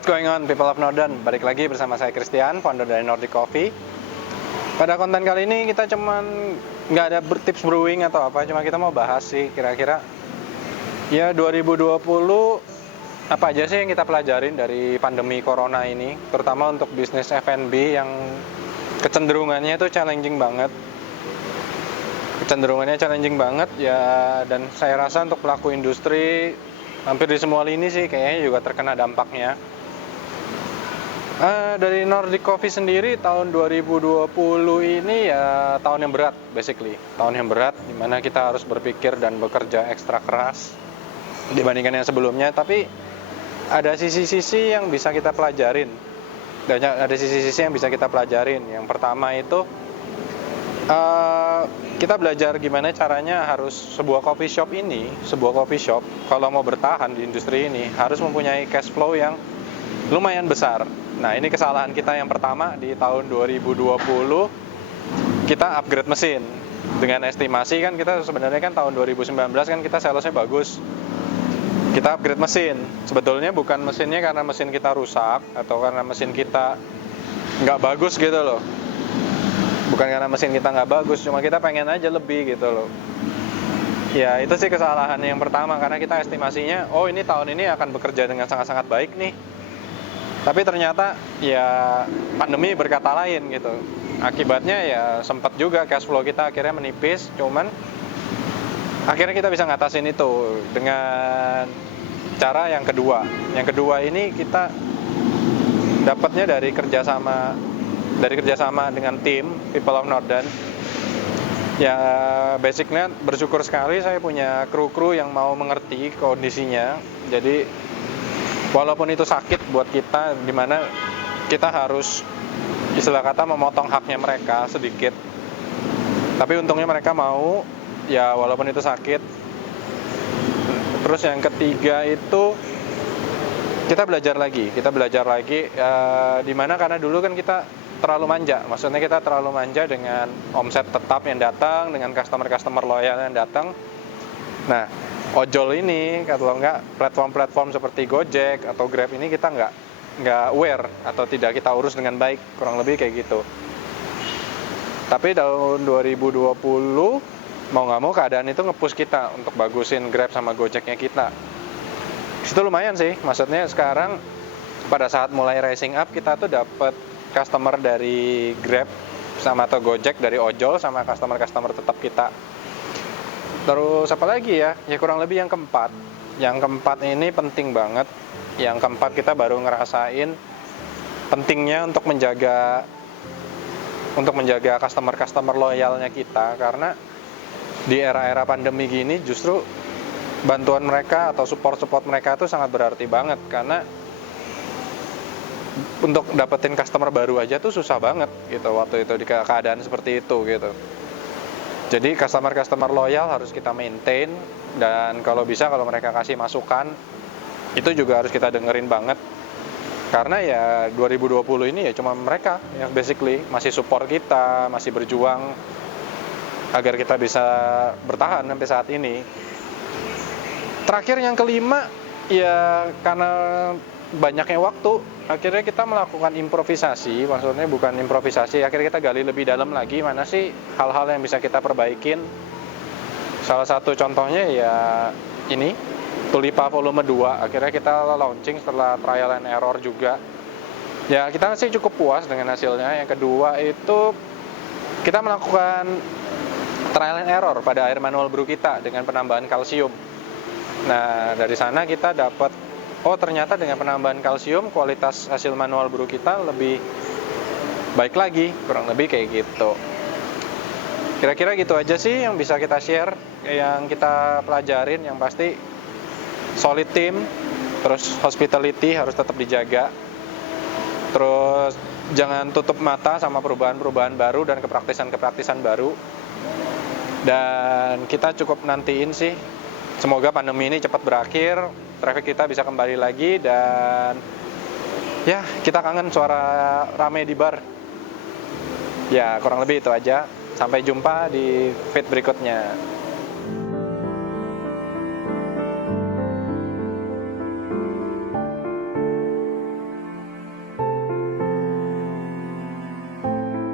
What's going on, people of Northern? Balik lagi bersama saya Christian, founder dari Nordic Coffee. Pada konten kali ini kita cuman nggak ada tips brewing atau apa, cuma kita mau bahas sih kira-kira ya 2020 apa aja sih yang kita pelajarin dari pandemi corona ini, terutama untuk bisnis F&B yang kecenderungannya itu challenging banget ya, dan saya rasa untuk pelaku industri hampir di semua lini sih kayaknya juga terkena dampaknya. Dari Nordic Coffee sendiri tahun 2020 ini ya tahun yang berat, basically tahun yang berat dimana kita harus berpikir dan bekerja ekstra keras dibandingkan yang sebelumnya, tapi ada sisi-sisi yang bisa kita pelajarin. Yang pertama itu kita belajar gimana caranya harus sebuah coffee shop kalau mau bertahan di industri ini harus mempunyai cash flow yang lumayan besar. Nah, ini kesalahan kita yang pertama di tahun 2020, kita upgrade mesin. Dengan estimasi kan kita sebenarnya kan tahun 2019 kan kita salesnya bagus. Kita upgrade mesin. Sebetulnya bukan mesinnya karena mesin kita rusak atau karena mesin kita nggak bagus gitu loh. Bukan karena mesin kita nggak bagus, cuma kita pengen aja lebih gitu loh. Ya itu sih kesalahan yang pertama, karena kita estimasinya, oh ini tahun ini akan bekerja dengan sangat-sangat baik nih. Tapi ternyata ya pandemi berkata lain gitu. Akibatnya ya sempat juga cash flow kita akhirnya menipis, cuman akhirnya kita bisa ngatasin itu dengan cara yang kedua. Yang kedua ini kita dapatnya dari kerjasama dengan tim People of Northern. Ya basicnya bersyukur sekali saya punya kru-kru yang mau mengerti kondisinya. Jadi walaupun itu sakit buat kita, dimana kita harus istilah kata memotong haknya mereka sedikit, tapi untungnya mereka mau, ya walaupun itu sakit. Terus yang ketiga itu kita belajar lagi, dimana karena dulu kan kita terlalu manja, maksudnya kita terlalu manja dengan omset tetap yang datang, dengan customer loyal yang datang. Nah, ojol ini, kalau enggak platform-platform seperti Gojek atau Grab ini kita nggak aware atau tidak kita urus dengan baik, kurang lebih kayak gitu. Tapi tahun 2020 mau nggak mau keadaan itu nge-push kita untuk bagusin Grab sama Gojeknya kita. Itu lumayan sih, maksudnya sekarang pada saat mulai rising up kita tuh dapat customer dari Grab sama atau Gojek dari ojol sama customer tetap kita. Terus apa lagi ya? Ya kurang lebih yang keempat. Yang keempat ini penting banget. Yang keempat kita baru ngerasain pentingnya untuk menjaga customer loyalnya kita, karena di era-era pandemi gini justru bantuan mereka atau support mereka itu sangat berarti banget, karena untuk dapetin customer baru aja tuh susah banget gitu waktu itu di keadaan seperti itu gitu. Jadi customer loyal harus kita maintain, dan kalau bisa kalau mereka kasih masukan itu juga harus kita dengerin banget, karena ya 2020 ini ya cuma mereka yang basically masih support kita, masih berjuang agar kita bisa bertahan sampai saat ini. Terakhir yang kelima ya karena banyaknya waktu, akhirnya kita melakukan improvisasi, maksudnya bukan improvisasi, akhirnya kita gali lebih dalam lagi mana sih hal-hal yang bisa kita perbaikin. Salah satu contohnya ya ini, Tulipa volume 2, akhirnya kita launching setelah trial and error juga. Ya kita sih cukup puas dengan hasilnya. Yang kedua itu kita melakukan trial and error pada air manual brew kita dengan penambahan kalsium. Nah dari sana kita dapat, oh ternyata dengan penambahan kalsium kualitas hasil manual brew kita lebih baik lagi, kurang lebih kayak gitu. Kira-kira gitu aja sih yang bisa kita share, yang kita pelajarin. Yang pasti solid team, terus hospitality harus tetap dijaga, terus jangan tutup mata sama perubahan-perubahan baru dan kepraktisan baru. Dan kita cukup nantiin sih, semoga pandemi ini cepat berakhir, traffic kita bisa kembali lagi, dan ya kita kangen suara rame di bar. Ya kurang lebih itu aja. Sampai jumpa di feed berikutnya.